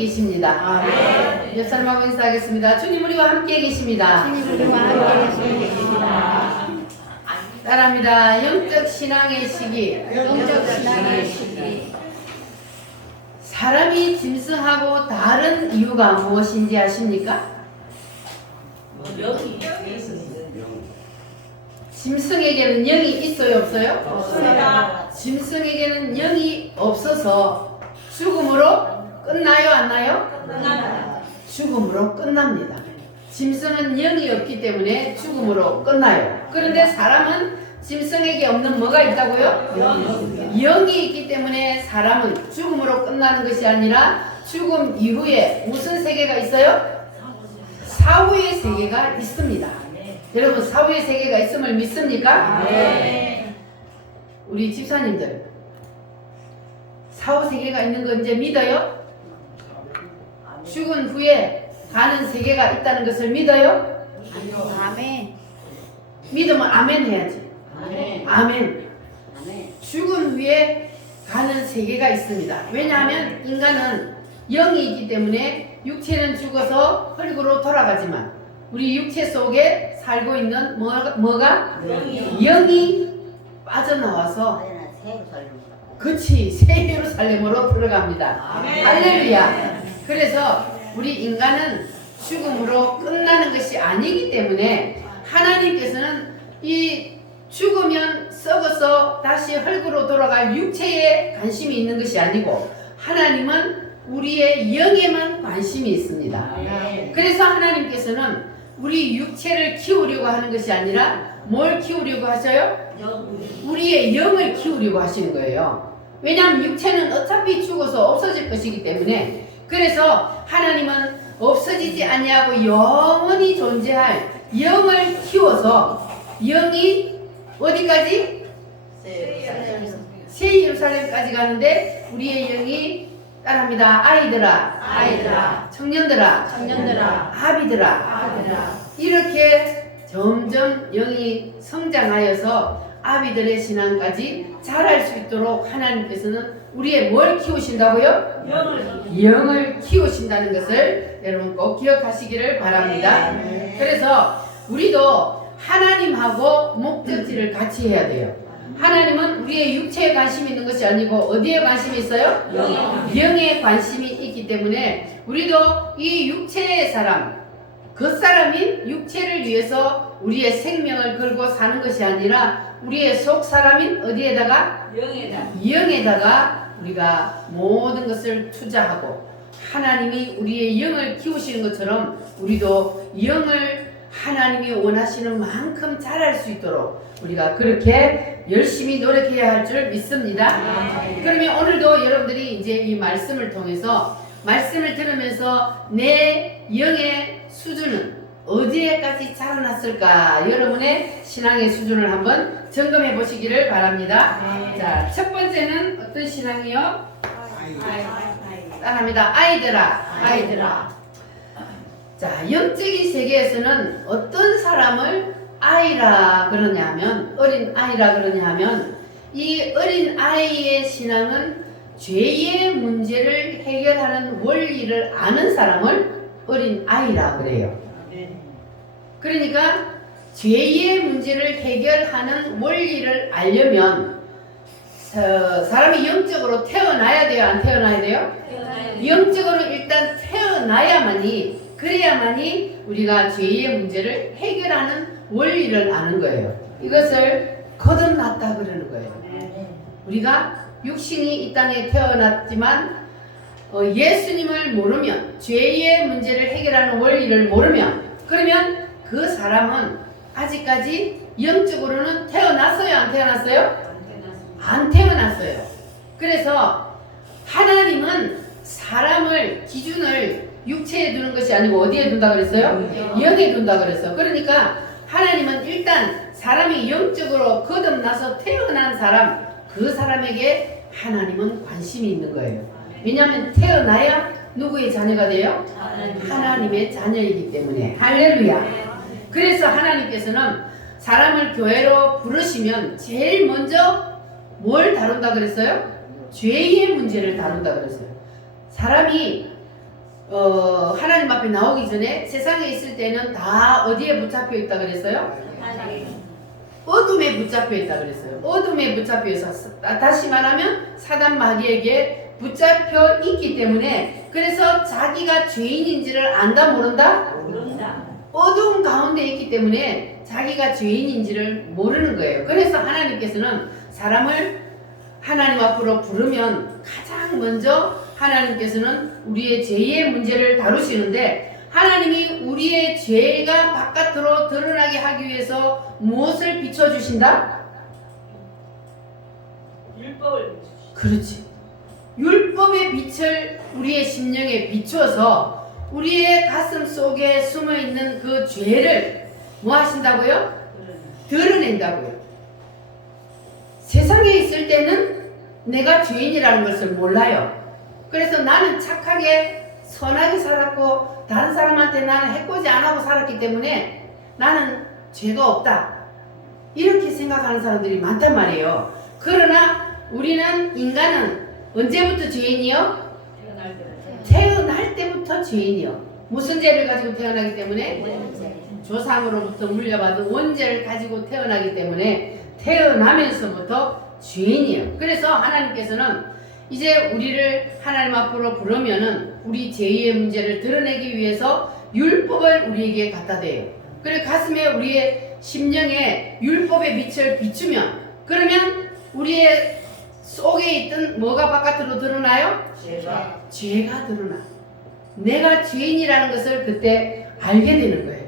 계십니다. 옆 사람하고 인사하겠습니다. 주님 우리와 함께 계십니다. 주님 우리와 함께 계십니다. 따라합니다. 영적 신앙의 시기. 영적 신앙의 시기. 사람이 짐승하고 다른 이유가 무엇인지 아십니까? 짐승에게는 영이 있어요, 없어요? 없어요. 짐승에게는 영이 없어서 죽음으로 끝나요, 안 나요? 끝나요. 죽음으로 끝납니다. 짐승은 영이 없기 때문에 죽음으로 끝나요. 그런데 사람은 짐승에게 없는 뭐가 있다고요? 영이 있기 때문에 사람은 죽음으로 끝나는 것이 아니라 죽음 이후에 무슨 세계가 있어요? 사후의 세계가 있습니다. 여러분 사후의 세계가 있음을 믿습니까? 네. 우리 집사님들 사후 세계가 있는 거 이제 믿어요? 죽은 후에 가는 세계가 있다는 것을 믿어요? 아멘. 믿으면 아멘 해야지. 아멘. 죽은 후에 가는 세계가 있습니다. 왜냐하면 인간은 영이 있기 때문에 육체는 죽어서 흙으로 돌아가지만 우리 육체 속에 살고 있는 뭐가? 영이 빠져나와서 그치 새 예루살렘으로 들어갑니다. 할렐루야. 그래서 우리 인간은 죽음으로 끝나는 것이 아니기 때문에 하나님께서는 이 죽으면 썩어서 다시 흙으로 돌아갈 육체에 관심이 있는 것이 아니고 하나님은 우리의 영에만 관심이 있습니다. 그래서 하나님께서는 우리 육체를 키우려고 하는 것이 아니라 뭘 키우려고 하셔요? 우리의 영을 키우려고 하시는 거예요. 왜냐하면 육체는 어차피 죽어서 없어질 것이기 때문에 그래서 하나님은 없어지지 아니하고 영원히 존재할 영을 키워서 영이 어디까지? 새 예루살렘까지 가는데 우리의 영이 따라합니다. 아이들아, 청년들아, 아비들아 이렇게 점점 영이 성장하여서 아비들의 신앙까지 자랄 수 있도록 하나님께서는 우리의 뭘 키우신다고요? 영을 키우신다는 것을 여러분 꼭 기억하시기를 바랍니다. 그래서 우리도 하나님하고 목적지를 같이 해야 돼요. 하나님은 우리의 육체에 관심이 있는 것이 아니고 어디에 관심이 있어요? 영에 관심이 있기 때문에 우리도 이 영의 사람 겉사람인 육체를 위해서 우리의 생명을 걸고 사는 것이 아니라 우리의 속 사람인 어디에다가? 영에다가 우리가 모든 것을 투자하고 하나님이 우리의 영을 키우시는 것처럼 우리도 영을 하나님이 원하시는 만큼 자랄 수 있도록 우리가 그렇게 열심히 노력해야 할 줄 믿습니다. 그러면 오늘도 여러분들이 이제 이 말씀을 통해서 말씀을 들으면서 내 영의 수준은 어디에까지 자라났을까 여러분의 신앙의 수준을 한번 점검해 보시기를 바랍니다. 자, 첫 번째는 어떤 신앙이요? 따라합니다. 아이들아. 자, 영적인 세계에서는 어떤 사람을 아이라 그러냐면 어린 아이라 그러냐면 이 어린 아이의 신앙은 죄의 문제를 해결하는 원리를 아는 사람을 어린 아이라 그래요. 그러니까 죄의 문제를 해결하는 원리를 알려면 사람이 영적으로 태어나야 돼요? 안 태어나야 돼요? 영적으로 일단 태어나야만이 그래야만이 우리가 죄의 문제를 해결하는 원리를 아는 거예요. 이것을 거듭났다 그러는 거예요. 우리가 육신이 이 땅에 태어났지만 예수님을 모르면 죄의 문제를 해결하는 원리를 모르면 그러면 그 사람은 아직까지 영적으로는 태어났어요? 안 태어났어요? 안 태어났어요. 그래서 하나님은 사람을 기준을 육체에 두는 것이 아니고 어디에 둔다 그랬어요? 영에 둔다 그랬어요. 그러니까 하나님은 일단 사람이 영적으로 거듭나서 태어난 사람 그 사람에게 하나님은 관심이 있는 거예요. 왜냐하면 태어나야 누구의 자녀가 돼요? 하나님의 자녀이기 때문에. 할렐루야. 그래서 하나님께서는 사람을 교회로 부르시면 제일 먼저 뭘 다룬다 그랬어요? 죄의 문제를 다룬다 그랬어요. 사람이 하나님 앞에 나오기 전에 세상에 있을 때는 다 어디에 붙잡혀 있다 그랬어요? 어둠에 붙잡혀 있다 그랬어요. 어둠에 붙잡혀 있어서 다시 말하면 사단 마귀에게 붙잡혀 있기 때문에 그래서 자기가 죄인인지를 안다 모른다? 어두운 가운데 있기 때문에 자기가 죄인인지를 모르는 거예요. 그래서 하나님께서는 사람을 하나님 앞으로 부르면 가장 먼저 하나님께서는 우리의 죄의 문제를 다루시는데 하나님이 우리의 죄가 바깥으로 드러나게 하기 위해서 무엇을 비춰주신다? 율법을 그렇지. 율법의 빛을 우리의 심령에 비춰서 우리의 가슴 속에 숨어있는 그 죄를 뭐 하신다고요? 드러낸다고요. 세상에 있을 때는 내가 죄인이라는 것을 몰라요. 그래서 나는 착하게 선하게 살았고 다른 사람한테 나는 해코지 안 하고 살았기 때문에 나는 죄가 없다. 이렇게 생각하는 사람들이 많단 말이에요. 그러나 우리는 인간은 언제부터 죄인이요? 태어날 때부터 죄인이요. 무슨 죄를 가지고 태어나기 때문에? 조상으로부터 물려받은 원죄를 가지고 태어나기 때문에 태어나면서부터 죄인이에요. 그래서 하나님께서는 이제 우리를 하나님 앞으로 부르면은 우리 죄의 문제를 드러내기 위해서 율법을 우리에게 갖다 대요. 그리고 가슴에 우리의 심령에 율법의 빛을 비추면 그러면 우리의 속에 있던 뭐가 바깥으로 드러나요? 죄가 드러나. 내가 죄인이라는 것을 그때 알게 되는 거예요.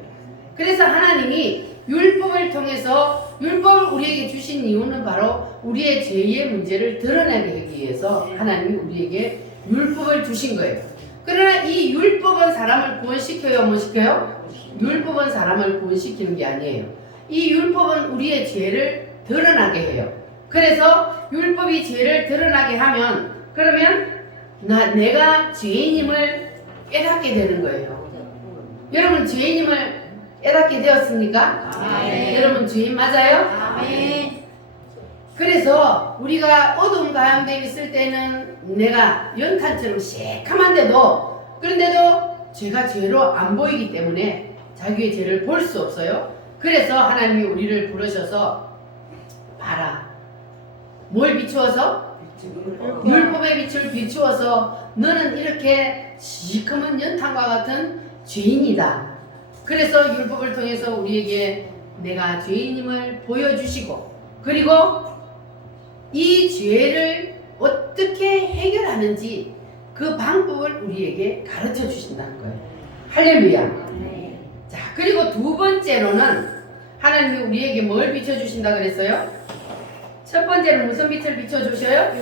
그래서 하나님이 율법을 통해서 율법을 우리에게 주신 이유는 바로 우리의 죄의 문제를 드러내게 하기 위해서 하나님이 우리에게 율법을 주신 거예요. 그러나 이 율법은 사람을 구원시켜요? 못 시켜요? 율법은 사람을 구원시키는 게 아니에요. 이 율법은 우리의 죄를 드러나게 해요. 그래서 율법이 죄를 드러나게 하면 그러면 내가 죄인임을 깨닫게 되는 거예요. 여러분 죄인임을 깨닫게 되었습니까? 아멘. 여러분 죄인 맞아요? 아멘. 그래서 우리가 어두운 가운데 있을 때는 내가 연탄처럼 새카만데도 그런데도 죄가 죄로 안 보이기 때문에 자기의 죄를 볼 수 없어요. 그래서 하나님이 우리를 부르셔서 봐라. 뭘 비추어서? 율법의 빛을 비추어서 너는 이렇게 시커먼 연탄과 같은 죄인이다. 그래서 율법을 통해서 우리에게 내가 죄인임을 보여주시고 그리고 이 죄를 어떻게 해결하는지 그 방법을 우리에게 가르쳐 주신다는 거예요. 할렐루야. 자, 그리고 두 번째로는 하나님이 우리에게 뭘 비춰주신다 그랬어요? 첫 번째는 무슨 빛을 비춰주셔요?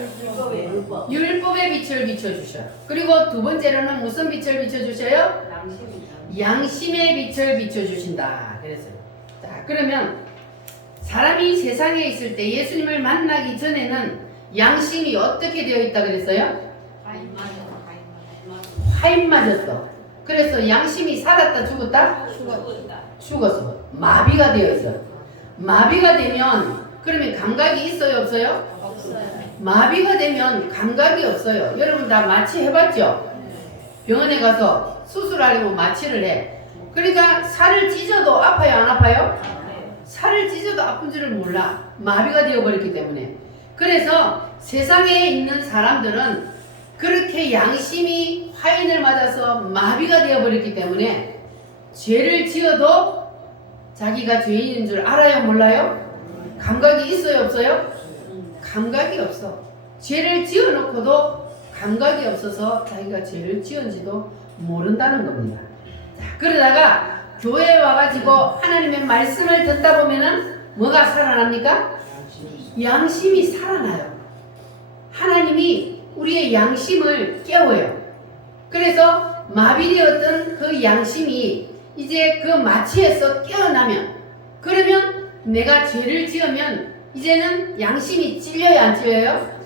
율법의 빛을 비춰주셔요. 그리고 두 번째로는 무슨 빛을 비춰주셔요? 양심의 빛을 비춰주신다 그랬어요. 자, 그러면 사람이 세상에 있을 때 예수님을 만나기 전에는 양심이 어떻게 되어 있다 그랬어요? 화인 맞았어. 그래서 양심이 살았다 죽었다? 죽었어. 마비가 되어 있어. 마비가 되면 그러면 감각이 있어요 없어요? 없어요. 마비가 되면 감각이 없어요. 여러분 다 마취 해봤죠? 병원에 가서 수술하려고 마취를 해. 그러니까 살을 찢어도 아파요 안 아파요? 살을 찢어도 아픈 줄을 몰라. 마비가 되어버렸기 때문에. 그래서 세상에 있는 사람들은 그렇게 양심이 화인을 맞아서 마비가 되어버렸기 때문에 죄를 지어도 자기가 죄인인 줄 알아요 몰라요? 감각이 있어요 없어요? 감각이 없어. 죄를 지어놓고도 감각이 없어서 자기가 죄를 지은지도 모른다는 겁니다. 자, 그러다가 교회에 와가지고 하나님의 말씀을 듣다 보면은 뭐가 살아납니까? 양심이 살아나요. 하나님이 우리의 양심을 깨워요. 그래서 마비되었던 그 양심이 이제 그 마취에서 깨어나면 그러면 내가 죄를 지으면 이제는 양심이 찔려요 안 찔려요?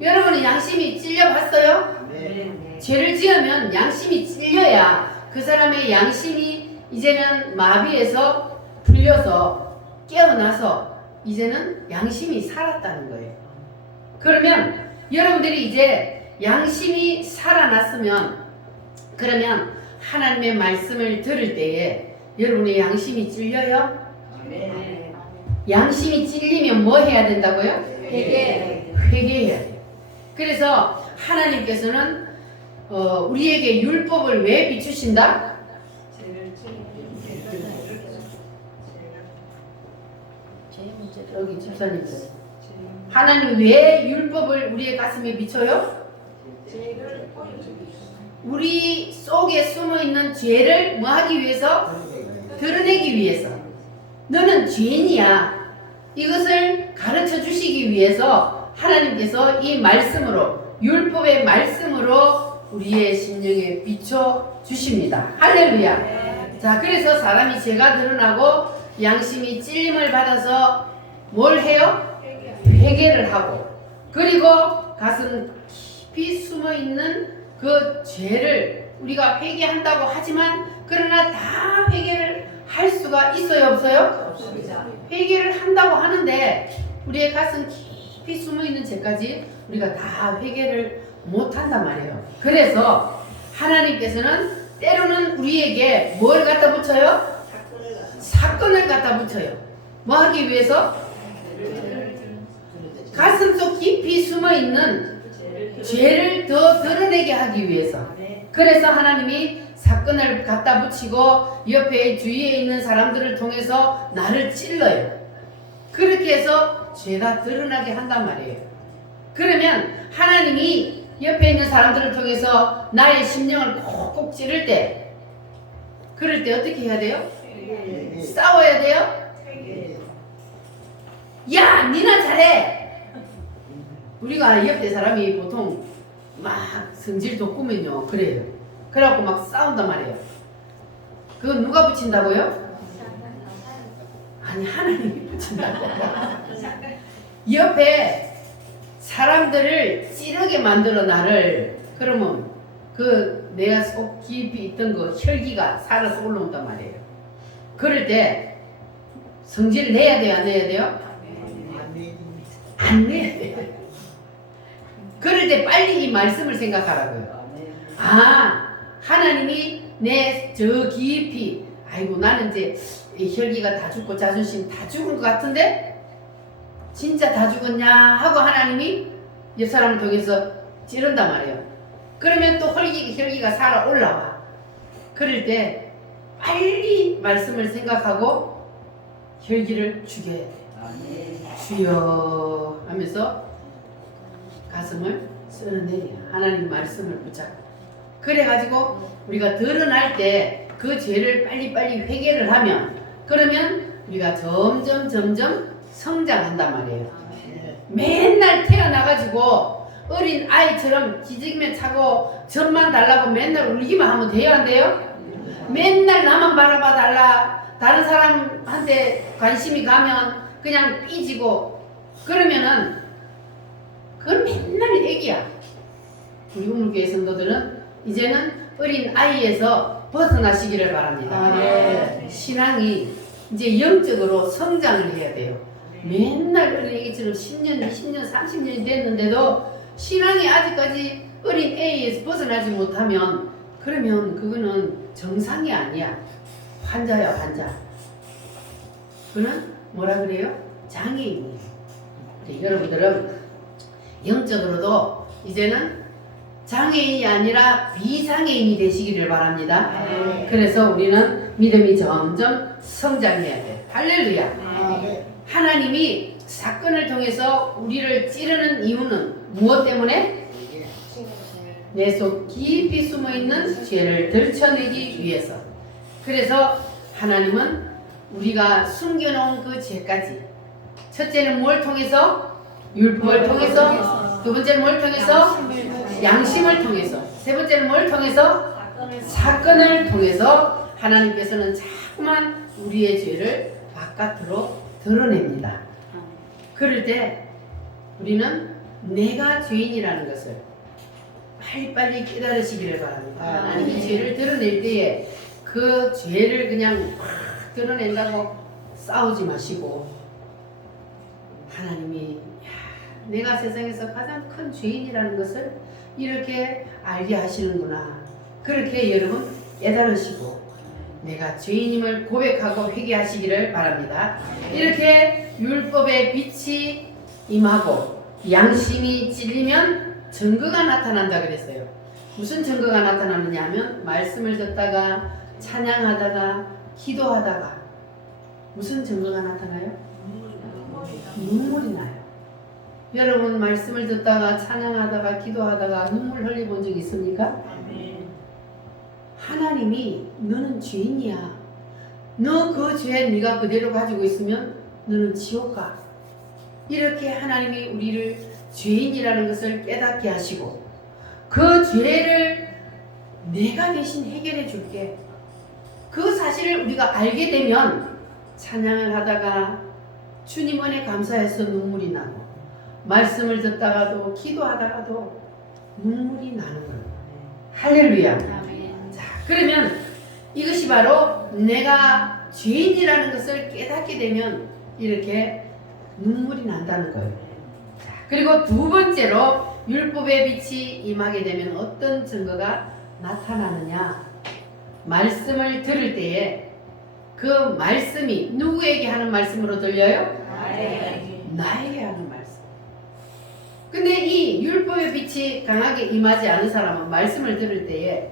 여러분은 양심이 찔려봤어요? 죄를 지으면 양심이 찔려야 그 사람의 양심이 이제는 마비에서 풀려서 깨어나서 이제는 양심이 살았다는 거예요. 그러면 여러분들이 이제 양심이 살아났으면 그러면 하나님의 말씀을 들을 때에 여러분의 양심이 찔려요? 양심이 찔리면 뭐 해야 된다고요? 회개해야 돼요. 그래서 하나님께서는 우리에게 율법을 왜 비추신다? 여기 집사님들, 하나님 왜 율법을 우리의 가슴에 비춰요? 우리 속에 숨어있는 죄를 뭐 하기 위해서? 드러내기 위해서. 너는 죄인이야. 이것을 가르쳐 주시기 위해서 하나님께서 이 말씀으로, 율법의 말씀으로 우리의 심령에 비춰 주십니다. 할렐루야. 자, 그래서 사람이 죄가 드러나고 양심이 찔림을 받아서 뭘 해요? 회개를 하고, 그리고 가슴 깊이 숨어있는 그 죄를 우리가 회개한다고 하지만, 그러나 다 회개를 할 수가 있어요, 없어요? 회개를 한다고 하는데 우리의 가슴 깊이 숨어있는 죄까지 우리가 다 회개를 못한단 말이에요. 그래서 하나님께서는 때로는 우리에게 뭘 갖다 붙여요? 사건을 갖다 붙여요. 뭐 하기 위해서? 가슴속 깊이 숨어있는 죄를 더 드러내게 하기 위해서. 그래서 하나님이 사건을 갖다 붙이고 옆에 주위에 있는 사람들을 통해서 나를 찔러요. 그렇게 해서 죄가 드러나게 한단 말이에요. 그러면 하나님이 옆에 있는 사람들을 통해서 나의 심령을 콕콕 찌를 때, 그럴 때 어떻게 해야 돼요? 싸워야 돼요? 야, 니나 잘해! 우리가 옆에 사람이 보통 막 성질 돋구면요, 그래요. 그래갖고 막 싸운단 말이에요. 그건 누가 붙인다고요? 아니, 하나님이 붙인다고. 옆에 사람들을 찌르게 만들어 나를. 그러면 그 내가 속 깊이 있던 그 혈기가 살아서 올라온단 말이에요. 그럴 때 성질을 내야 돼요, 안 내야 돼요? 안 내야 돼요. 그럴 때 빨리 이 말씀을 생각하라고요. 아, 하나님이 내 저 깊이, 아이고 나는 이제 혈기가 다 죽고 자존심 다 죽은 것 같은데 진짜 다 죽었냐 하고 하나님이 옆 사람을 통해서 찌른단 말이에요. 그러면 또 혈기가 살아 올라와. 그럴 때 빨리 말씀을 생각하고 혈기를 죽여야 돼. 주여 하면서 가슴을 쓸어내려. 하나님 말씀을 붙잡고. 그래가지고 우리가 드러날 때 그 죄를 빨리빨리 회개를 하면, 그러면 우리가 점점 성장한단 말이에요. 맨날 태어나가지고 어린 아이처럼 기저귀만 차고 젖만 달라고 맨날 울기만 하면 돼요, 안 돼요? 맨날 나만 바라봐 달라, 다른 사람한테 관심이 가면 그냥 삐지고, 그러면은 그건 맨날 애기야. 우리 우물교회 성도들은 이제는 어린 아이에서 벗어나시기를 바랍니다. 신앙이 이제 영적으로 성장을 해야 돼요. 맨날 어린 애기처럼 10년, 20년, 30년이 됐는데도 신앙이 아직까지 어린 애에서 벗어나지 못하면, 그러면 그거는 정상이 아니야. 환자야, 환자. 그는 뭐라 그래요? 장애인이에요. 여러분들은 영적으로도 이제는 장애인이 아니라 비장애인이 되시기를 바랍니다. 그래서 우리는 믿음이 점점 성장해야 돼. 할렐루야. 하나님이 사건을 통해서 우리를 찌르는 이유는 무엇 때문에? 내 속 깊이 숨어있는 죄를 들춰내기 위해서. 그래서 하나님은 우리가 숨겨놓은 그 죄까지, 첫째는 뭘 통해서? 율법을 통해서. 두 번째는 뭘 통해서? 양심을 통해서. 세 번째는 뭘 통해서? 사건을 통해서 하나님께서는 자꾸만 우리의 죄를 바깥으로 드러냅니다. 그럴 때 우리는 내가 죄인이라는 것을 빨리빨리 깨달으시기를 바랍니다. 하나님이 죄를 드러낼 때에 그 죄를 그냥 확 드러낸다고 싸우지 마시고, 하나님이 내가 세상에서 가장 큰 죄인이라는 것을 이렇게 알게 하시는구나. 그렇게 여러분 깨달으시고 내가 죄인임을 고백하고 회개하시기를 바랍니다. 이렇게 율법의 빛이 임하고 양심이 찔리면 증거가 나타난다 그랬어요. 무슨 증거가 나타나느냐 하면 말씀을 듣다가 찬양하다가 기도하다가 무슨 증거가 나타나요? 눈물이 나요. 여러분 말씀을 듣다가 찬양하다가 기도하다가 눈물 흘려본 적 있습니까? 하나님이 너는 죄인이야. 너 그 죄 네가 그대로 가지고 있으면 너는 지옥 가. 이렇게 하나님이 우리를 죄인이라는 것을 깨닫게 하시고 그 죄를 내가 대신 해결해 줄게. 그 사실을 우리가 알게 되면 찬양을 하다가 주님 은혜 감사해서 눈물이 나고 말씀을 듣다가도 기도하다가도 눈물이 나는 거예요. 할렐루야. 자, 그러면 이것이 바로 내가 죄인이라는 것을 깨닫게 되면 이렇게 눈물이 난다는 거예요. 자, 그리고 두 번째로 율법의 빛이 임하게 되면 어떤 증거가 나타나느냐? 말씀을 들을 때에 그 말씀이 누구에게 하는 말씀으로 들려요? 나에게 하는 말씀. 근데 이 율법의 빛이 강하게 임하지 않은 사람은 말씀을 들을 때에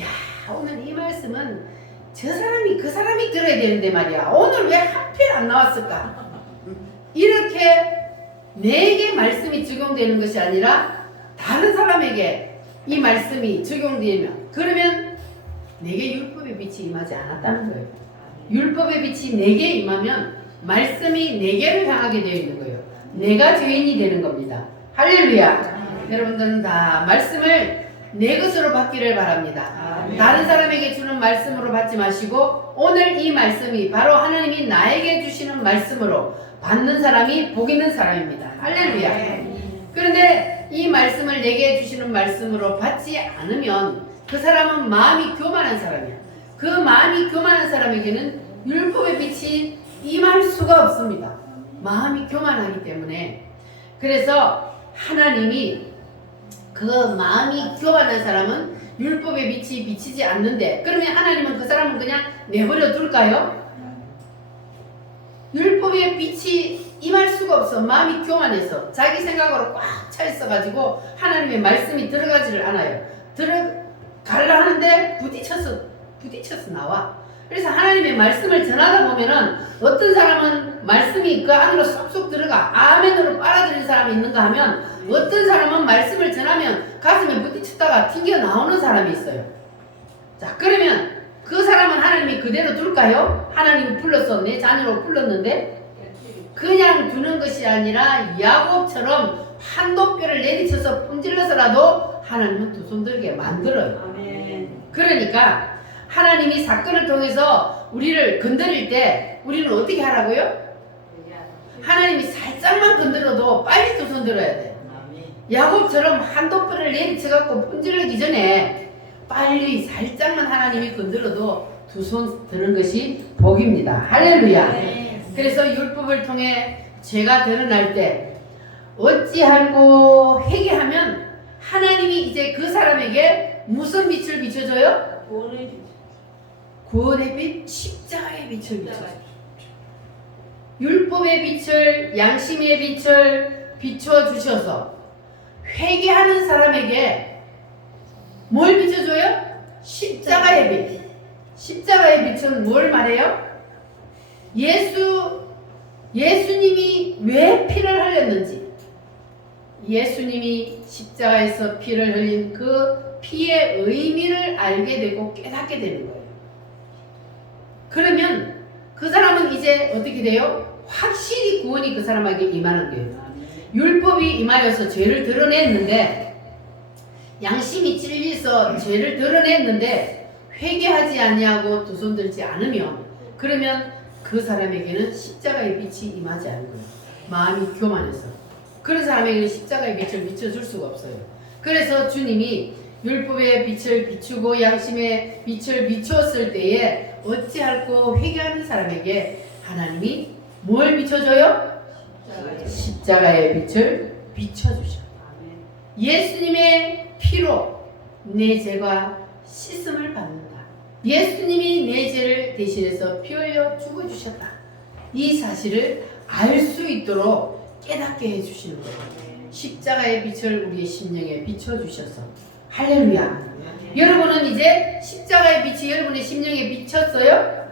야, 오늘 이 말씀은 저 사람이 그 사람이 들어야 되는데 말이야. 오늘 왜 하필 안 나왔을까? 이렇게 내게 말씀이 적용되는 것이 아니라 다른 사람에게 이 말씀이 적용되면 그러면 내게 율법의 빛이 임하지 않았다는 거예요. 율법의 빛이 내게 임하면 말씀이 내게를 향하게 되어 있는 거예요. 내가 죄인이 되는 겁니다. 할렐루야. 여러분들은 다 말씀을 내 것으로 받기를 바랍니다. 다른 사람에게 주는 말씀으로 받지 마시고 오늘 이 말씀이 바로 하나님이 나에게 주시는 말씀으로 받는 사람이 복 있는 사람입니다. 할렐루야. 그런데 이 말씀을 내게 주시는 말씀으로 받지 않으면 그 사람은 마음이 교만한 사람이야. 그 마음이 교만한 사람에게는 율법의 빛이 임할 수가 없습니다. 마음이 교만하기 때문에. 그래서 하나님이 그 마음이 교만한 사람은 율법의 빛이 비치지 않는데 그러면 하나님은 그 사람은 그냥 내버려 둘까요? 율법의 빛이 임할 수가 없어. 마음이 교만해서 자기 생각으로 꽉 차 있어가지고 하나님의 말씀이 들어가지를 않아요. 들어가려 하는데 부딪혀서 나와. 그래서 하나님의 말씀을 전하다 보면은 어떤 사람은 말씀이 그 안으로 쏙쏙 들어가 아멘으로 빨아들이는 사람이 있는가 하면 어떤 사람은 말씀을 전하면 가슴에 부딪혔다가 튕겨 나오는 사람이 있어요. 자, 그러면 그 사람은 하나님이 그대로 둘까요? 하나님이 불렀어. 내 자녀로 불렀는데 그냥 두는 것이 아니라 야곱처럼 한도뼈를 내리쳐서 뿜질러서라도 하나님은 두 손 들게 만들어요. 그러니까 하나님이 사건을 통해서 우리를 건드릴 때 우리는 어떻게 하라고요? 하나님이 살짝만 건드려도 빨리 두 손 들어야 돼. 야곱처럼 한도뼈를 내리쳐갖고 뿜질르기 전에 빨리 살짝만 하나님이 건드려도 두 손 드는 것이 복입니다. 할렐루야. 그래서 율법을 통해 죄가 드러날 때 어찌하고 회개하면 하나님이 이제 그 사람에게 무슨 빛을 비춰줘요? 구원의 빛, 십자가의 빛을 비춰줘요. 율법의 빛을, 양심의 빛을 비춰주셔서 회개하는 사람에게 뭘 비춰줘요? 십자가의 빛. 십자가의 빛은 뭘 말해요? 예수님이 왜 피를 흘렸는지, 예수님이 십자가에서 피를 흘린 그 피의 의미를 알게 되고 깨닫게 되는 거예요. 그러면 그 사람은 이제 어떻게 돼요? 확실히 구원이 그 사람에게 임하는 거예요. 율법이 임하여서 죄를 드러냈는데, 양심이 찔려서 죄를 드러냈는데 회개하지 아니하고 두 손 들지 않으면, 그러면 그 사람에게는 십자가의 빛이 임하지 않은 거예요. 마음이 교만해서. 그런 사람에게는 십자가의 빛을 비춰줄 수가 없어요. 그래서 주님이 율법의 빛을 비추고 양심의 빛을 비추었을 때에 어찌할꼬 회개하는 사람에게 하나님이 뭘 비춰줘요? 십자가의 빛을 비춰주셔. 예수님의 피로 내 죄가 씻음을 받는다. 예수님이 내 죄를 대신해서 피 흘려 죽어주셨다. 이 사실을 알 수 있도록 깨닫게 해주시는 거예요. 십자가의 빛을 우리의 심령에 비춰주셔서. 할렐루야. 여러분은 이제 십자가의 빛이 여러분의 심령에 비쳤어요?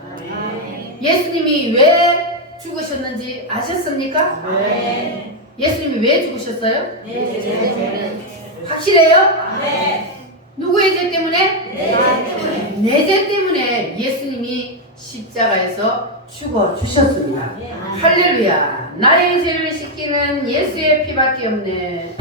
예수님이 왜 죽으셨는지 아셨습니까? 예수님이 왜 죽으셨어요? 확실해요? 누구의 죄 때문에? 내 죄 때문에 예수님이 십자가에서 죽어주셨습니다. 할렐루야. 나의 죄를 씻기는 예수의 피밖에 없네.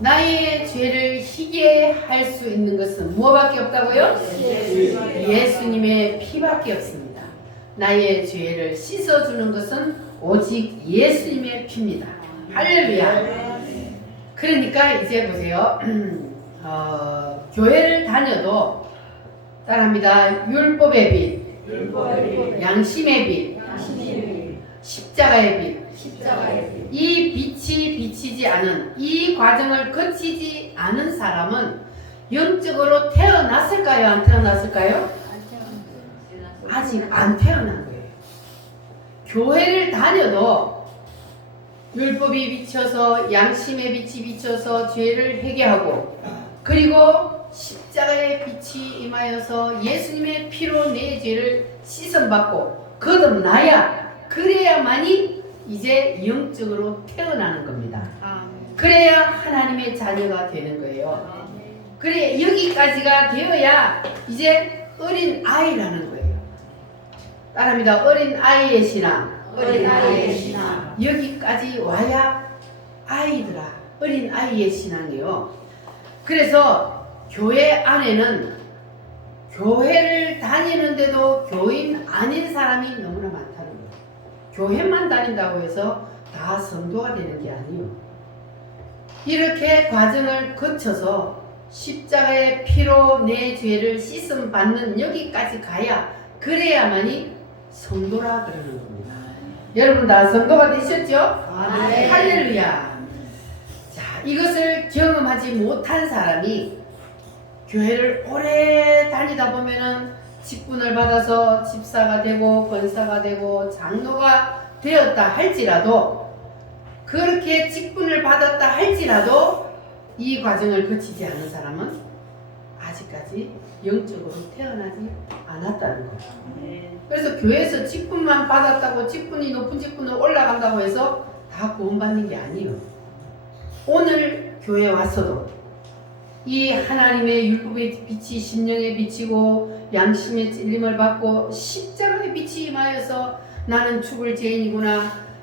나의 죄를 희게 할 수 있는 것은 무엇밖에 없다고요? 예수님의 피밖에 없습니다. 나의 죄를 씻어주는 것은 오직 예수님의 피입니다. 할렐루야. 그러니까 이제 보세요. 교회를 다녀도 따라합니다. 율법의 빛, 양심의 빛, 십자가의 빛. 이 빛이 비치지 않은, 이 과정을 거치지 않은 사람은 영적으로 태어났을까요? 안 태어났을까요? 아직 안 태어난 거예요. 교회를 다녀도 율법이 비쳐서, 양심의 빛이 비쳐서 죄를 회개하고, 그리고 십자가의 빛이 임하여서 예수님의 피로 내 죄를 씻음받고 거듭나야, 그래야만이 이제 영적으로 태어나는 겁니다. 그래야 하나님의 자녀가 되는 거예요. 그래, 여기까지가 되어야 이제 어린 아이라는 거예요. 따라합니다. 어린 아이의 신앙. 어린 아이의 신앙. 여기까지 와야 아이들아, 어린 아이의 신앙이에요. 그래서 교회 안에는 교회를 다니는데도 교인 아닌 사람이 너무나 많다는 거예요. 교회만 다닌다고 해서 다 성도가 되는 게 아니에요. 이렇게 과정을 거쳐서 십자가의 피로 내 죄를 씻음 받는 여기까지 가야 그래야만이 성도라 그러는 겁니다. 여러분 다 성도가 되셨죠? 아멘. 할렐루야. 자, 이것을 경험하지 못한 사람이 교회를 오래 다니다 보면은 직분을 받아서 집사가 되고 권사가 되고 장로가 되었다 할지라도, 그렇게 직분을 받았다 할지라도 이 과정을 거치지 않은 사람은 아직까지 영적으로 태어나지 않았다는 거예요. 그래서 교회에서 직분만 받았다고, 직분이 높은 직분으로 올라간다고 해서 다 구원받는 게 아니에요. 오늘 교회에 왔어도 이 하나님의 율법의 빛이 심령에 비치고 양심의 찔림을 받고 십자가의 빛이 임하여서 나는 죽을 죄인이구나,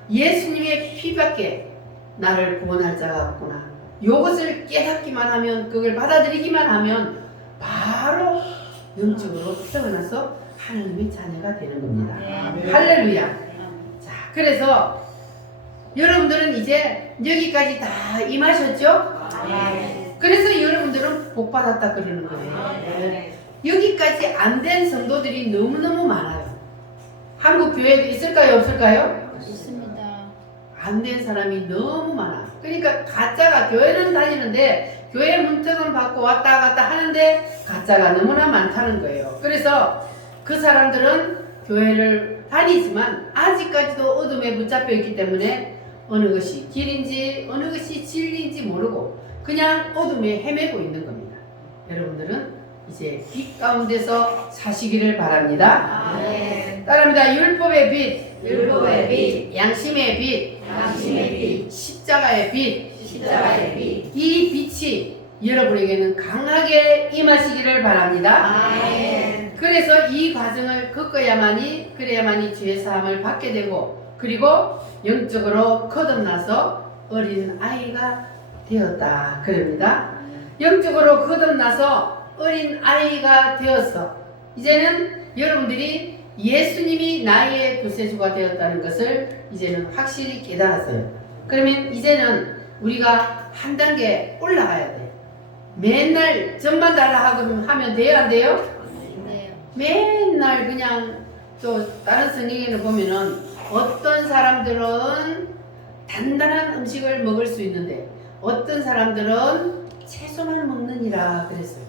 예수님의 피밖에 나를 구원할 자가 없구나, 이것을 깨닫기만 하면, 그걸 받아들이기만 하면 바로 영적으로 태어나서 하나님의 자녀가 되는 겁니다. 아멘. 할렐루야. 자, 그래서 여러분들은 이제 여기까지 다 임하셨죠? 아멘. 그래서 여러분들은 복 받았다 그러는 거예요. 여기까지 안 된 성도들이 너무너무 많아요. 한국 교회도 있을까요, 없을까요? 있습니다. 안 된 사람이 너무 많아. 그러니까 가짜가, 교회는 다니는데 교회 문턱은 받고 왔다 갔다 하는데 가짜가 너무나 많다는 거예요. 그래서 그 사람들은 교회를 다니지만 아직까지도 어둠에 붙잡혀 있기 때문에 어느 것이 길인지 어느 것이 진리인지 모르고 그냥 어둠에 헤매고 있는 겁니다. 여러분들은 이제 빛 가운데서 사시기를 바랍니다. 아멘. 따라합니다. 율법의 빛, 율법의 빛, 양심의 빛, 양심의 빛, 십자가의 빛, 십자가의 빛. 이 빛이 여러분에게는 강하게 임하시기를 바랍니다. 아멘. 그래서 이 과정을 겪어야만이, 그래야만이 죄 사함을 받게 되고, 그리고 영적으로 거듭나서 어린 아이가 되었다 그럽니다. 영적으로 거듭나서 어린 아이가 되어서 이제는 여러분들이 예수님이 나의 구세주가 되었다는 것을 이제는 확실히 깨달았어요. 그러면 이제는 우리가 한 단계 올라가야 돼. 맨날 전만 달라 하면 돼요, 안 돼요? 네. 맨날 그냥, 또 다른 성경에는 보면은 어떤 사람들은 단단한 음식을 먹을 수 있는데 어떤 사람들은 채소만 먹느니라 그랬어요.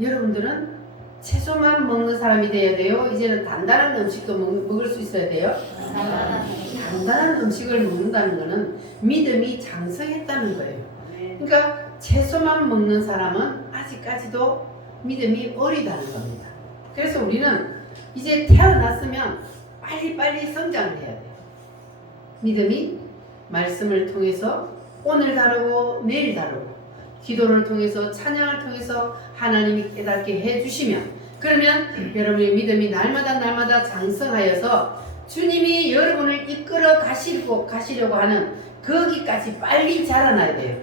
여러분들은 채소만 먹는 사람이 돼야 돼요? 이제는 단단한 음식도 먹을 수 있어야 돼요? 단단한 음식을 먹는다는 것은 믿음이 장성했다는 거예요. 그러니까 채소만 먹는 사람은 아직까지도 믿음이 어리다는 겁니다. 그래서 우리는 이제 태어났으면 빨리빨리 성장을 해야 돼요. 믿음이 말씀을 통해서 오늘 다루고 내일 다루고 기도를 통해서 찬양을 통해서 하나님이 깨닫게 해주시면, 그러면 여러분의 믿음이 날마다 장성하여서 주님이 여러분을 이끌어 가시려고 하는 거기까지 빨리 자라나야 돼요.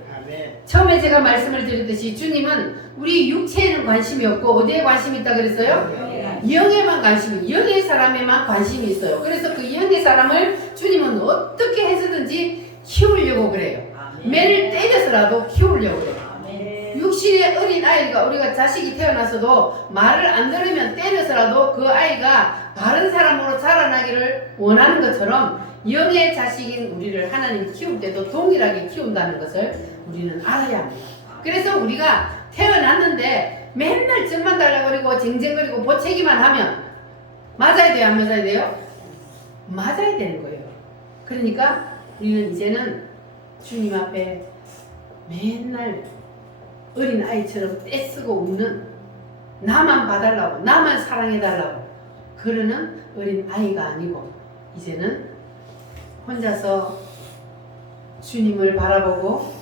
처음에 제가 말씀을 드렸듯이 주님은 우리 육체에는 관심이 없고 어디에 관심이 있다 그랬어요? 영에만 관심이, 영의 사람에만 관심이 있어요. 그래서 그 영의 사람을 주님은 어떻게 해서든지 키우려고 그래요. 매를 때려서라도 키우려고 그래요. 육신의 어린 아이가, 우리가 자식이 태어나서도 말을 안 들으면 때려서라도 그 아이가 바른 사람으로 자라나기를 원하는 것처럼 영의 자식인 우리를 하나님 키울 때도 동일하게 키운다는 것을 우리는 알아야 합니다. 그래서 우리가 태어났는데 맨날 젖만 달라고 그러고 쟁쟁거리고 보채기만 하면 맞아야 돼요, 안 맞아야 돼요? 맞아야 되는 거예요. 그러니까 우리는 이제는 주님 앞에 맨날 어린 아이처럼 떼쓰고 웃는, 나만 봐달라고, 나만 사랑해달라고 그러는 어린 아이가 아니고 이제는 혼자서 주님을 바라보고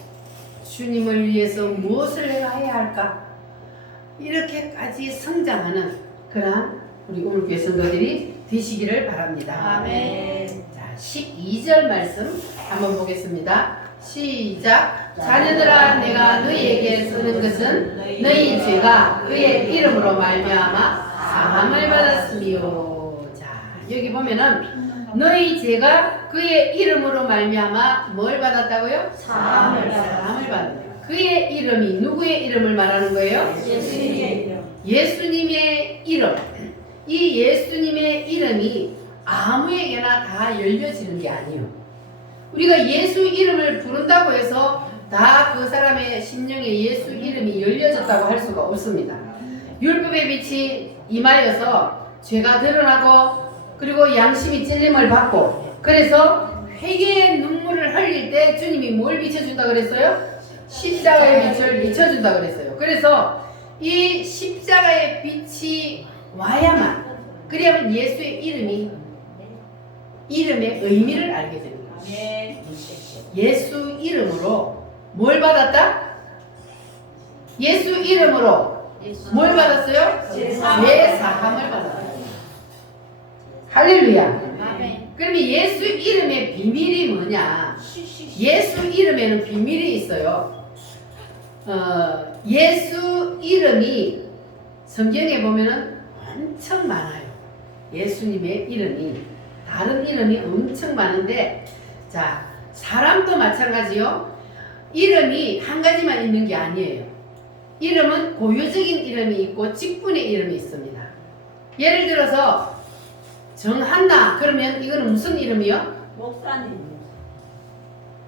주님을 위해서 무엇을 내가 해야 할까, 이렇게까지 성장하는 그러한 우리 우물교회 성도들이 되시기를 바랍니다. 아멘. 자, 12절 말씀 한번 보겠습니다. 시작. 자녀들아, 내가 너희에게 쓰는 것은 너희 죄가 그의 이름으로 말미암아 사함을 받았으며. 자, 여기 보면은 너희 죄가 그의 이름으로 말미암아 뭘 받았다고요? 사함을 받았다. 그의 이름이 누구의 이름을 말하는 거예요? 예수님의 예수님의 이름. 이 예수님의 이름이 아무에게나 다 열려지는 게 아니에요. 우리가 예수 이름을 부른다고 해서 다 그 사람의 심령에 예수 이름이 열려졌다고 할 수가 없습니다. 율법의 빛이 임하여서 죄가 드러나고 그리고 양심이 찔림을 받고 그래서 회개의 눈물을 흘릴 때 주님이 뭘 비춰준다 그랬어요? 십자가의 빛을 비춰준다 그랬어요. 그래서 이 십자가의 빛이 와야만 그래야만 예수의 이름의 의미를 알게 되는 거예요. 예수 이름으로 뭘 받았다? 예수 이름으로 뭘 받았어요? 죄 사함을 받았다. 할렐루야. 아멘. 그러면 예수 이름의 비밀이 뭐냐? 예수 이름에는 비밀이 있어요. 예수 이름이 성경에 보면은 엄청 많아요. 예수님의 이름이 다른 이름이 엄청 많은데, 자, 사람도 마찬가지요. 이름이 한 가지만 있는 게 아니에요. 이름은 고유적인 이름이 있고 직분의 이름이 있습니다. 예를 들어서 정한나 그러면 이거는 무슨 이름이요? 목사님.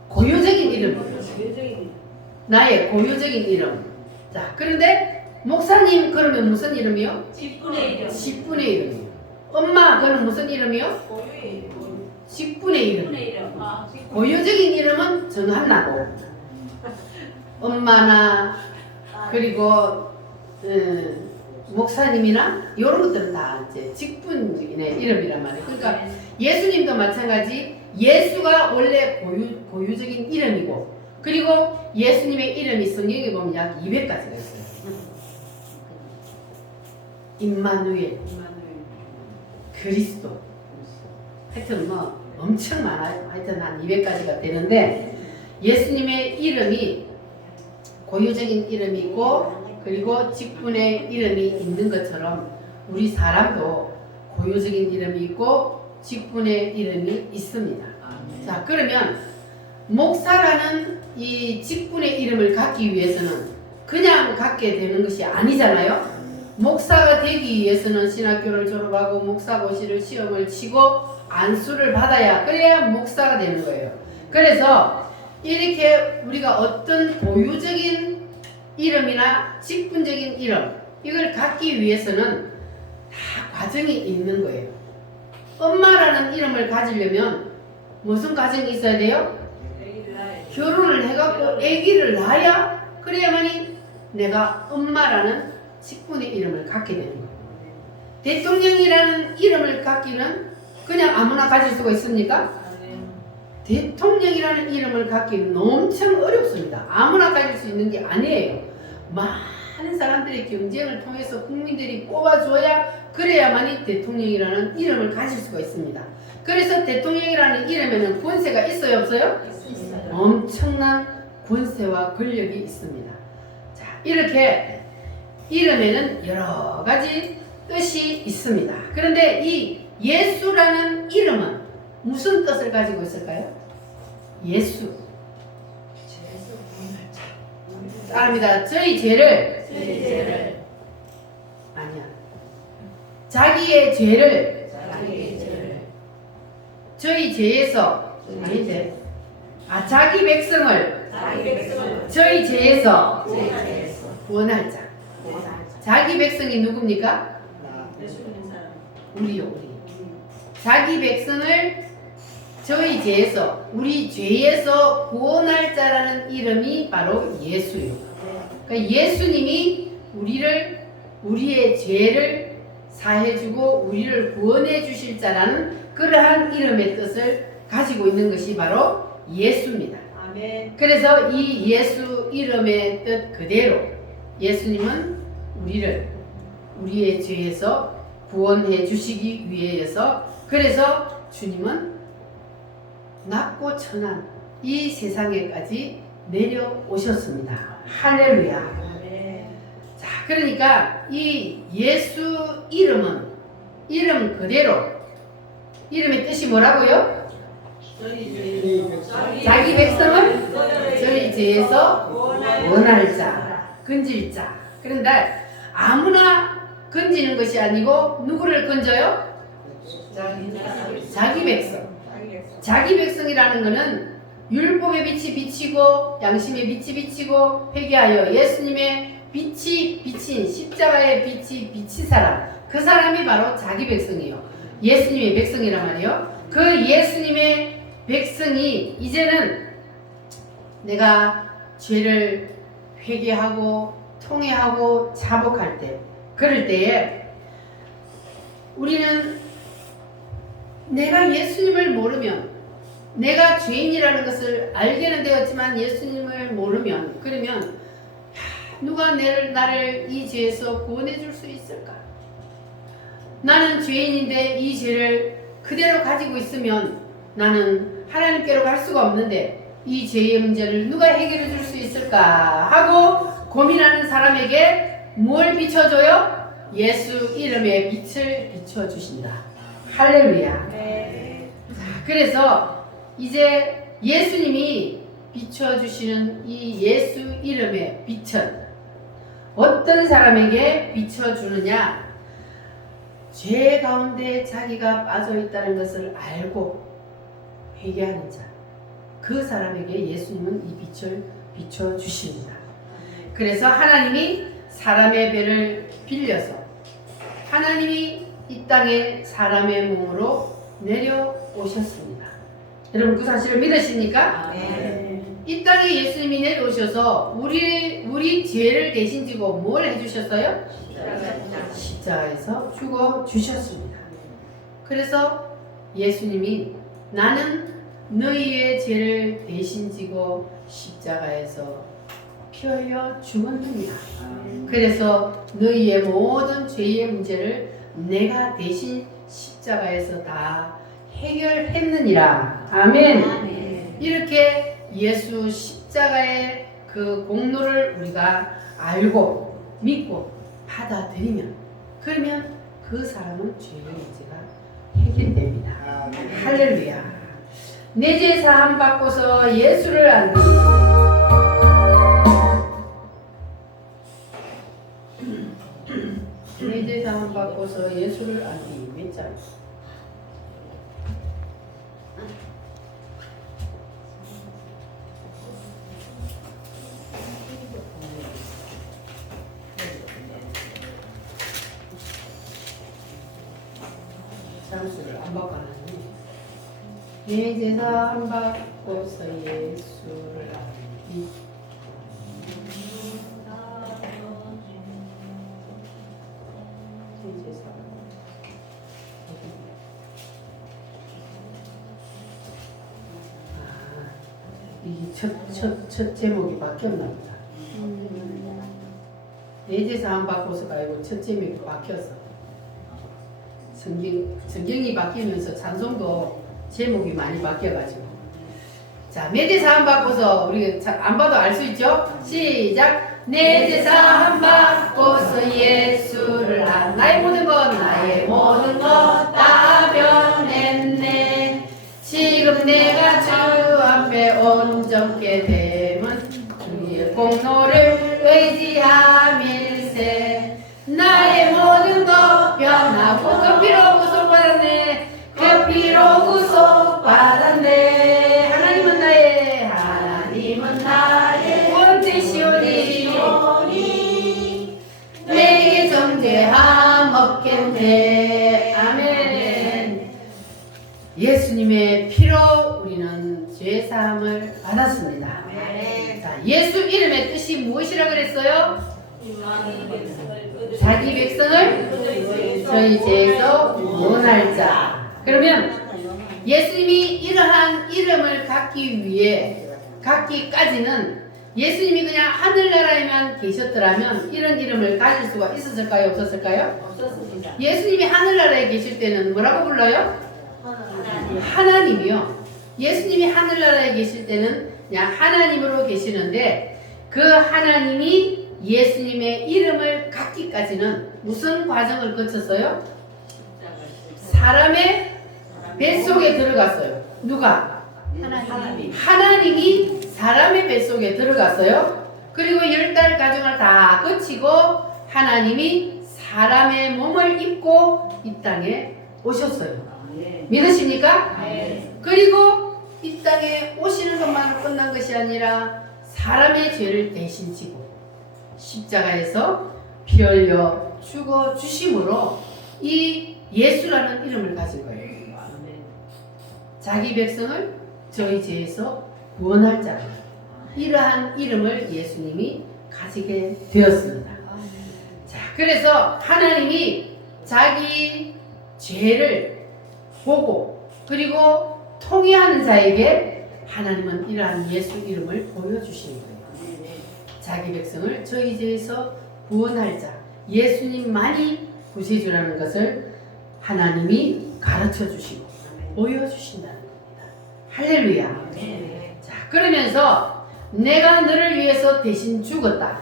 고유적인 이름. 나의 고유적인 이름. 자, 그런데 목사님 그러면 무슨 이름이요? 직분의 이름. 직분의 이름이요. 엄마 그러면 무슨 이름이요? 직분의 이름. 직분의 이름. 아, 직분. 고유적인 이름은 정한나고 엄마나 그리고 목사님이나 이런 것들은 다 이제 직분의 이름이란 말이에요. 그러니까 예수님도 마찬가지. 예수가 원래 고유적인 이름이고 그리고 예수님의 이름이 성경에 보면 약 200가지가 있어요. 임마누엘, 그리스도. 하여튼 뭐 엄청 많아요. 하여튼 한 200가지가 되는데 예수님의 이름이 고유적인 이름이 있고 그리고 직분의 이름이 있는 것처럼 우리 사람도 고유적인 이름이 있고 직분의 이름이 있습니다. 자, 그러면 목사라는 이 직분의 이름을 갖기 위해서는 그냥 갖게 되는 것이 아니잖아요. 목사가 되기 위해서는 신학교를 졸업하고 목사고시를 시험을 치고 안수를 받아야 그래야 목사가 되는 거예요. 그래서 이렇게 우리가 어떤 고유적인 이름이나 직분적인 이름 이걸 갖기 위해서는 다 과정이 있는 거예요. 엄마라는 이름을 가지려면 무슨 과정이 있어야 돼요? 결혼을 해갖고 아기를 낳아야 그래야만이 내가 엄마라는 직분의 이름을 갖게 되는 거예요. 대통령이라는 이름을 갖기는 그냥 아무나 가질 수가 있습니까? 대통령이라는 이름을 갖기는 엄청 어렵습니다. 아무나 가질 수 있는 게 아니에요. 많은 사람들의 경쟁을 통해서 국민들이 뽑아줘야 그래야만이 대통령이라는 이름을 가질 수가 있습니다. 그래서 대통령이라는 이름에는 권세가 있어요, 없어요? 엄청난 권세와 권력이 있습니다. 자, 이렇게 이름에는 여러 가지 뜻이 있습니다. 그런데 이 예수라는 이름은 무슨 뜻을 가지고 있을까요? 예수. 따라합니다. 저희 죄를 아니야. 자기의 죄를 저희 죄에서 아닌데 자기 백성을 저희 죄에서 구원할 자. 자기 백성이 누굽니까? 우리요, 우리. 자기 백성을 저희 죄에서 우리 죄에서 구원할 자라는 이름이 바로 예수요. 그러니까 예수님이 우리의 죄를 사해주고 우리를 구원해 주실 자라는 그러한 이름의 뜻을 가지고 있는 것이 바로 예수입니다. 아멘. 그래서 이 예수 이름의 뜻 그대로 예수님은 우리의 죄에서 구원해 주시기 위해서 그래서 주님은 낮고 천한 이 세상에까지 내려오셨습니다. 할렐루야. 자, 그러니까 이 예수 이름은 이름 그대로 이름의 뜻이 뭐라고요? 자기 백성을 저희 죄에서 원할 자, 건질 자. 그런데 아무나 건지는 것이 아니고 누구를 건져요? 자기 백성. 자기 백성이라는 것은 율법의 빛이 비치고 양심의 빛이 비치고 회개하여 예수님의 빛이 비친 십자가의 빛이 비친 사람, 그 사람이 바로 자기 백성이에요. 예수님의 백성이란 말이에요. 그 예수님의 백성이 이제는 내가 죄를 회개하고 통회하고 자복할 때, 그럴 때에 우리는 내가 예수님을 모르면, 내가 죄인이라는 것을 알게는 되었지만 예수님을 모르면, 그러면 누가 나를 이 죄에서 구원해 줄 수 있을까? 나는 죄인인데 이 죄를 그대로 가지고 있으면 나는 하나님께로 갈 수가 없는데 이 죄의 문제를 누가 해결해 줄 수 있을까 하고 고민하는 사람에게 뭘 비춰줘요? 예수 이름의 빛을 비춰주신다. 할렐루야. 그래서 이제 예수님이 비춰주시는 이 예수 이름의 빛은 어떤 사람에게 비춰주느냐? 죄 가운데 자기가 빠져 있다는 것을 알고 회개하는 자, 그 사람에게 예수님은 이 빛을 비춰주십니다. 그래서 하나님이 사람의 배를 빌려서 하나님이 이 땅에 사람의 몸으로 내려오셨습니다. 여러분 그 사실을 믿으십니까? 이 땅에 예수님이 내려오셔서 우리 죄를 대신 지고 뭘 해주셨어요? 십자가에서 죽어 주셨습니다. 그래서 예수님이 나는 너희의 죄를 대신 지고 십자가에서 피 흘려 죽었느니라. 그래서 너희의 모든 죄의 문제를 내가 대신 십자가에서 다 해결했느니라. 아멘. 이렇게 예수 십자가의 그 공로를 우리가 알고 믿고 받아들이면, 그러면 그 사람은 죄의 문제가 해결됩니다. 할렐루야. 내 죄 사함 받고서 예수를 알고 내 죄 사함 받고서 예수를 알기 몇 장? 장수를 안 바꿔놨네. 내 제사 한 받고서 예수를 알기. 내 제사. 이게 첫 제목이 바뀌었나 보다. 내 제사 한 받고서가 아니고 첫 제목이 바뀌었어. 성경이 바뀌면서 찬송도 제목이 많이 바뀌어가지고. 자, 내 제사 한 받고서 우리 안 봐도 알 수 있죠? 시작. 내 제사 한 받고서 예수를 나의 모든 것 다 변했네. 지금 내가 주 앞에 온전케 됨은 주의 공로를 의지함일세. 나의 모든 것 변하고 그 피로 구속받았네. 그 피로 구속받았네. 하나님은 나의 구원 되시오니 내게 정죄함 없겠네. 아멘. 예수님의 피로 우리는 죄사함을 받았습니다. 자, 예수 이름의 뜻이 무엇이라 그랬어요? 자기 백성을 저희 죄에서 구원할 자. 그러면 예수님이 이러한 이름을 갖기까지는 예수님이 그냥 하늘나라에만 계셨더라면 이런 이름을 가질 수가 있었을까요? 없었을까요? 없었습니다. 예수님이 하늘나라에 계실 때는 뭐라고 불러요? 하나님. 하나님이요. 예수님이 하늘나라에 계실 때는 그냥 하나님으로 계시는데 그 하나님이 예수님의 이름을 갖기까지는 무슨 과정을 거쳤어요? 사람의 뱃속에 들어갔어요. 누가? 하나님. 하나님이 사람의 뱃속에 들어갔어요. 그리고 10달 과정을 다 거치고 하나님이 사람의 몸을 입고 이 땅에 오셨어요. 믿으십니까? 네. 그리고 이 땅에 오시는 것만으로 끝난 것이 아니라 사람의 죄를 대신 지고 십자가에서 피 흘려 죽어 주심으로 이 예수라는 이름을 가진 거예요. 자기 백성을 저희 죄에서 구원할 자, 이러한 이름을 예수님이 가지게 되었습니다. 자, 그래서 하나님이 자기 죄를 보고 그리고 통회하는 자에게 하나님은 이러한 예수 이름을 보여주시는 거예요. 자기 백성을 저희 죄에서 구원할 자, 예수님만이 구세주라는 것을 하나님이 가르쳐 주시고 보여주신다는 겁니다. 할렐루야. 자, 그러면서 내가 너를 위해서 대신 죽었다.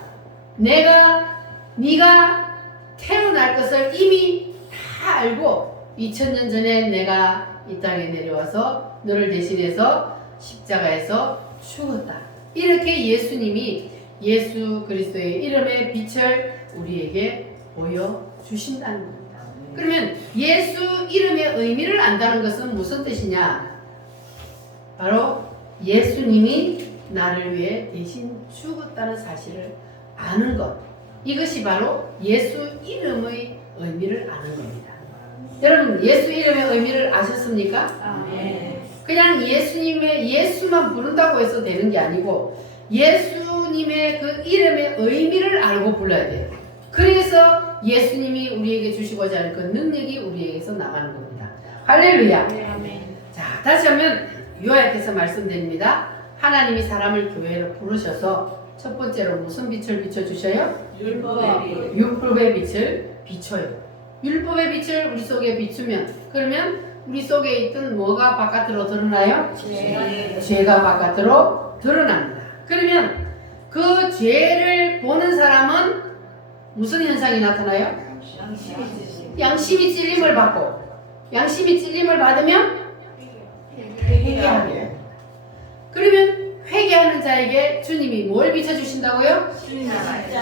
네가 태어날 것을 이미 다 알고 2000년 전에 내가 이 땅에 내려와서 너를 대신해서 십자가에서 죽었다. 이렇게 예수님이 예수 그리스도의 이름의 빛을 우리에게 보여주신다는 겁니다. 그러면 예수 이름의 의미를 안다는 것은 무슨 뜻이냐? 바로 예수님이 나를 위해 대신 죽었다는 사실을 아는 것. 이것이 바로 예수 이름의 의미를 아는 겁니다. 여러분, 예수 이름의 의미를 아셨습니까? 그냥 예수만 부른다고 해서 되는 게 아니고 예수님의 그 이름의 의미를 알고 불러야 돼요. 그래서 예수님이 우리에게 주시고자 하는 그 능력이 우리에게서 나가는 겁니다. 할렐루야. 자, 다시 한번 요약해서 말씀드립니다. 하나님이 사람을 교회로 부르셔서 첫 번째로 무슨 빛을 비춰주셔요? 율법의 빛을 비춰요. 율법의 빛을 우리 속에 비추면, 그러면 우리 속에 있던 뭐가 바깥으로 드러나요? 죄가 바깥으로 드러납니다. 그러면 그 죄를 보는 사람은 무슨 현상이 나타나요? 양심이 찔림을 받고, 양심이 찔림을 받으면 회개하게 돼요. 그러면 회개하는 자에게 주님이 뭘 비춰주신다고요?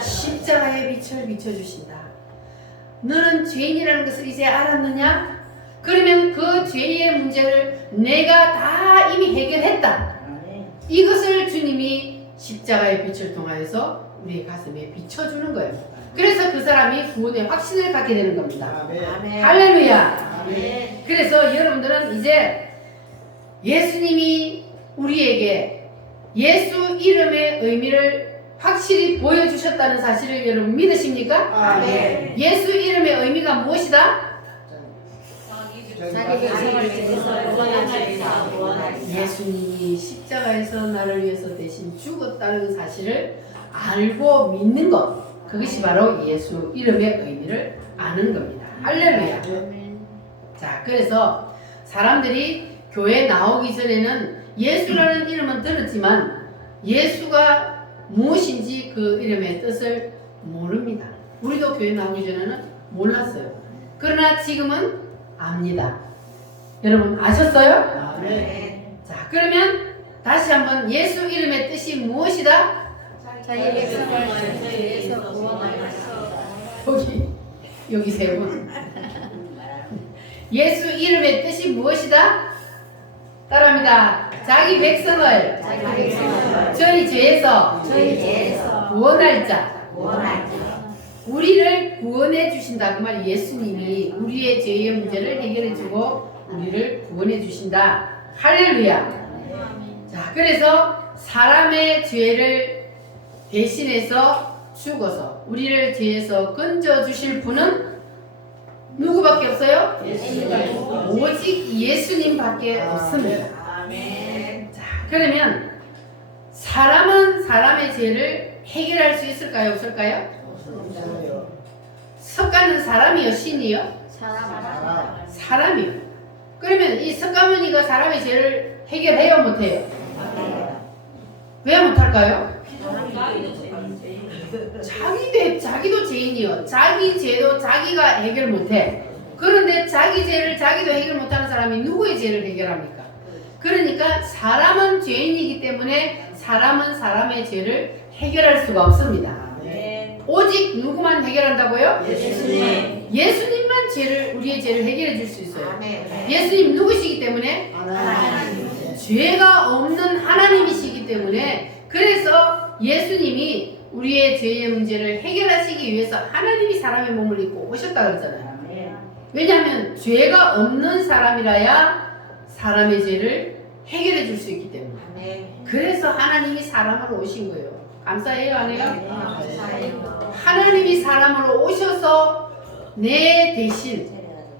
십자가의 빛을 비춰주신다. 너는 죄인이라는 것을 이제 알았느냐? 그러면 그 죄의 문제를 내가 다 이미 해결했다. 이것을 주님이 십자가의 빛을 통하여서 우리의 가슴에 비춰주는 거예요. 그래서 그 사람이 구원의 확신을 갖게 되는 겁니다. 할렐루야. 그래서 여러분들은 이제 예수님이 우리에게 예수 이름의 의미를 확실히 보여주셨다는 사실을 여러분 믿으십니까? 예수 이름의 의미가 무엇이다? 자기 백성을 위해서 예수님이 십자가에서 나를 위해서 대신 죽었다는 사실을 알고 믿는 것, 그것이 바로 예수 이름의 의미를 아는 겁니다. 할렐루야. 자, 그래서 사람들이 교회 나오기 전에는 예수라는 이름은 들었지만 예수가 무엇인지 그 이름의 뜻을 모릅니다. 우리도 교회 나오기 전에는 몰랐어요. 그러나 지금은 압니다. 여러분 아셨어요? 자, 그러면 다시 한번 예수 이름의 뜻이 무엇이다? 자기 백성을 위해서 구원하여서 여기 세 분. 예수 이름의 뜻이 무엇이다? 따라합니다. 자기 백성을 저희 죄에서 구원할 자. 우리를 구원해 주신다. 그 말 예수님이 우리의 죄의 문제를 해결해 주고 우리를 구원해 주신다. 할렐루야. 자, 그래서 사람의 죄를 대신해서 죽어서 우리를 죄에서 건져 주실 분은 누구밖에 없어요? 오직 예수님밖에 없습니다. 자, 그러면 사람은 사람의 죄를 해결할 수 있을까요? 없을까요? 석가는 사람이요? 신이요? 사람. 사람이요. 그러면 이 석가모니가 사람의 죄를 해결해요? 못해요? 왜 못할까요? 자기도 죄인이요. 자기 죄도 자기가 해결 못해. 그런데 자기 죄를 자기도 해결 못하는 사람이 누구의 죄를 해결합니까? 그러니까 사람은 죄인이기 때문에 사람은 사람의 죄를 해결할 수가 없습니다. 오직 누구만 해결한다고요? 예수님. 예수님만 우리의 죄를 해결해 줄 수 있어요. 아멘. 예수님 누구시기 때문에? 하나님. 죄가 없는 하나님이시기 때문에, 그래서 예수님이 우리의 죄의 문제를 해결하시기 위해서 하나님이 사람의 몸을 입고 오셨다 그랬잖아요. 왜냐하면 죄가 없는 사람이라야 사람의 죄를 해결해 줄 수 있기 때문에. 그래서 하나님이 사람으로 오신 거예요. 감사해요, 안 해요? 하나님이 사람으로 오셔서 내 대신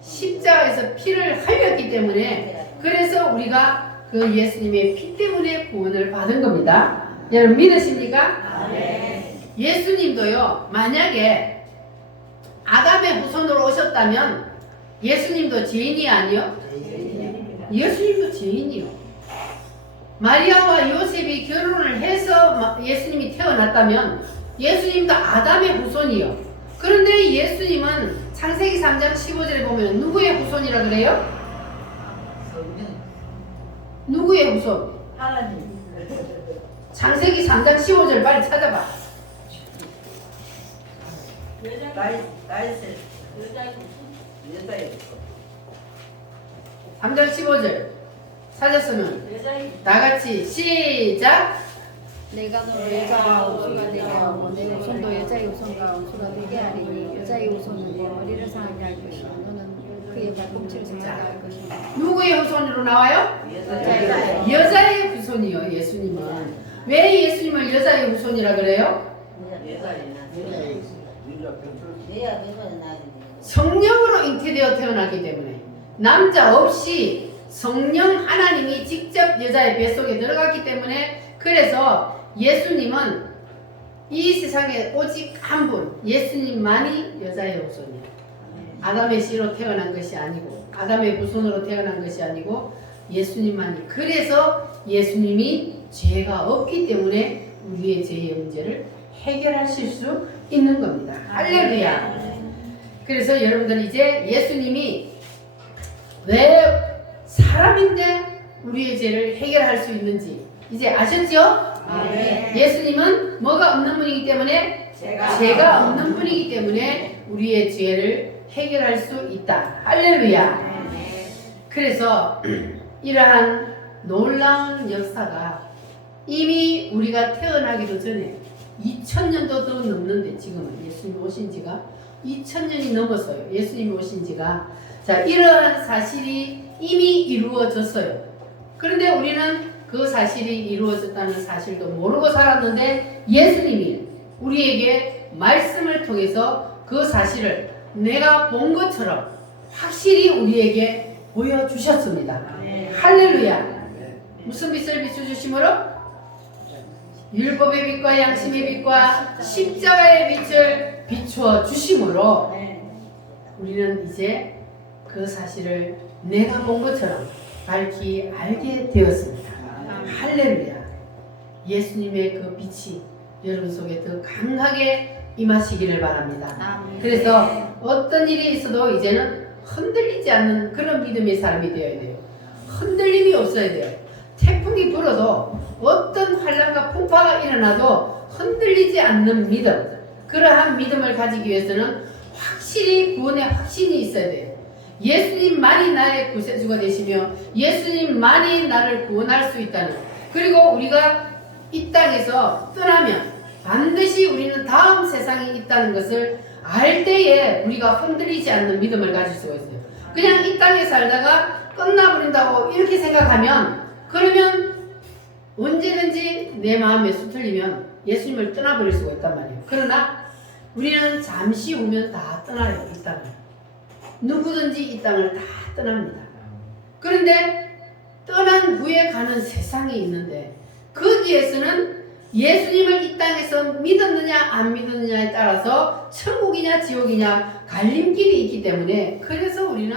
십자가에서 피를 흘렸기 때문에, 그래서 우리가 그 예수님의 피 때문에 구원을 받은 겁니다. 여러분 믿으십니까? 예수님도요, 만약에 아담의 후손으로 오셨다면 예수님도 죄인이 아니요? 예수님도 죄인이요. 마리아와 요셉이 결혼을 해서 예수님이 태어났다면 예수님도 아담의 후손이요. 그런데 예수님은 창세기 3장 15절에 보면 누구의 후손이라 그래요? 누구의 후손? 하나님. 창세기 3장 15절 빨리 찾아봐. 나이스. 3장 15절 찾았으면 다같이 시작. 내가 너를 여자가 우수가 되게 하고 내 후손도 여자의 후손과 우수가 되게 하리니 여자의 후손은 내 머리를 상하게 할 것이고 너는 그의 발꿈치를 상하게 할 것이다. 누구의 후손으로 나와요? 여자의 여자의 후손이요. 예수님은 왜 예수님을 여자의 후손이라 그래요? 성령으로 잉태되어 태어났기 때문에, 남자 없이 성령 하나님이 직접 여자의 뱃속에 들어갔기 때문에, 그래서 예수님은 이 세상에 오직 한 분, 예수님만이 여자의 후손이에요. 아담의 씨로 태어난 것이 아니고 아담의 후손으로 태어난 것이 아니고 예수님만이. 그래서 예수님이 죄가 없기 때문에 우리의 죄의 문제를 해결하실 수 있는 겁니다. 할렐루야. 그래서 여러분들 이제 예수님이 왜 사람인데 우리의 죄를 해결할 수 있는지 이제 아셨죠? 예수님은 뭐가 없는 분이기 때문에? 죄가 없는 분이기 때문에 우리의 죄를 해결할 수 있다. 할렐루야. 그래서 이러한 놀라운 역사가 이미 우리가 태어나기도 전에 2000년도 더 넘는데, 지금은 예수님 오신 지가 2000년이 넘었어요. 예수님 오신 지가. 자, 이러한 사실이 이미 이루어졌어요. 그런데 우리는 그 사실이 이루어졌다는 사실도 모르고 살았는데, 예수님이 우리에게 말씀을 통해서 그 사실을 내가 본 것처럼 확실히 우리에게 보여주셨습니다. 할렐루야. 무슨 빛을 비춰주심으로? 율법의 빛과 양심의 빛과 십자가의 빛을 비추어 주심으로 우리는 이제 그 사실을 내가 본 것처럼 밝히 알게 되었습니다. 할렐루야. 예수님의 그 빛이 여러분 속에 더 강하게 임하시기를 바랍니다. 그래서 어떤 일이 있어도 이제는 흔들리지 않는 그런 믿음의 삶이 되어야 돼요. 흔들림이 없어야 돼요. 태풍이 불어도 어떤 환란과 풍파가 일어나도 흔들리지 않는 믿음, 그러한 믿음을 가지기 위해서는 확실히 구원의 확신이 있어야 돼요. 예수님만이 나의 구세주가 되시며 예수님만이 나를 구원할 수 있다는, 그리고 우리가 이 땅에서 떠나면 반드시 우리는 다음 세상이 있다는 것을 알 때에 우리가 흔들리지 않는 믿음을 가질 수가 있어요. 그냥 이 땅에 살다가 끝나버린다고 이렇게 생각하면, 그러면 언제든지 내 마음에 수틀리면 예수님을 떠나버릴 수가 있단 말이에요. 그러나 우리는 잠시 후면 다 떠나요. 이 땅을. 누구든지 이 땅을 다 떠납니다. 그런데 떠난 후에 가는 세상이 있는데, 거기에서는 예수님을 이 땅에서 믿었느냐 안 믿었느냐에 따라서 천국이냐 지옥이냐 갈림길이 있기 때문에 그래서 우리는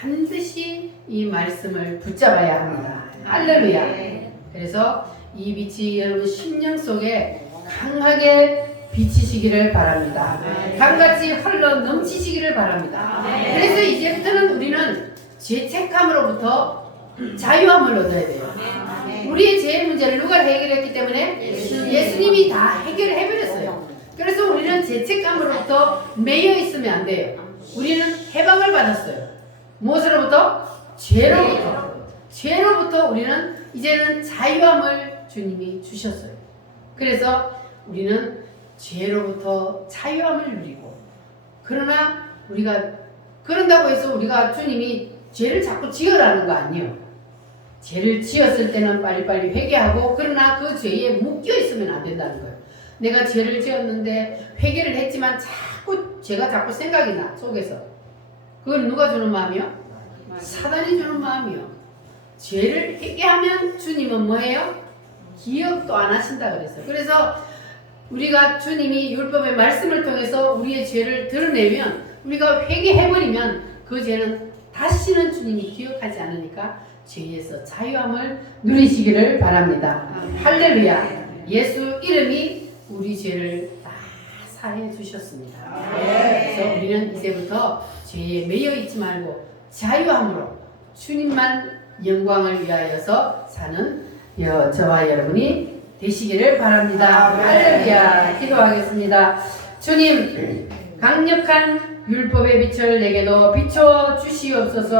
반드시 이 말씀을 붙잡아야 합니다. 할렐루야. 그래서 이 빛이 여러분 심령 속에 강하게 비치시기를 바랍니다. 강같이 흘러 넘치시기를 바랍니다. 그래서 이제부터는 우리는 죄책감으로부터 자유함을 얻어야 돼요. 우리의 죄의 문제를 누가 해결했기 때문에 예수님이 다 해결을 해버렸어요. 그래서 우리는 죄책감으로부터 매여 있으면 안 돼요. 우리는 해방을 받았어요. 무엇으로부터? 죄로부터 우리는 이제는 자유함을 주님이 주셨어요. 그래서 우리는 죄로부터 자유함을 누리고, 그러나 우리가 그런다고 해서 우리가 주님이 죄를 자꾸 지으라는 거 아니에요. 죄를 지었을 때는 빨리빨리 회개하고, 그러나 그 죄에 묶여 있으면 안 된다는 거예요. 내가 죄를 지었는데 회개를 했지만 죄가 자꾸 생각이 나 속에서. 그건 누가 주는 마음이요? 사단이 주는 마음이요. 죄를 회개하면 주님은 뭐예요? 기억도 안 하신다 그랬어요. 그래서 우리가 주님이 율법의 말씀을 통해서 우리의 죄를 드러내면, 우리가 회개해버리면 그 죄는 다시는 주님이 기억하지 않으니까 죄에서 자유함을 누리시기를 바랍니다. 할렐루야. 예수 이름이 우리 죄를 다 사해 주셨습니다. 그래서 우리는 이제부터 죄에 매여 있지 말고 자유함으로 주님만 영광을 위하여서 사는 저와 여러분이 되시기를 바랍니다. 할렐루야. 기도하겠습니다. 주님, 강력한 율법의 빛을 내게도 비춰 주시옵소서.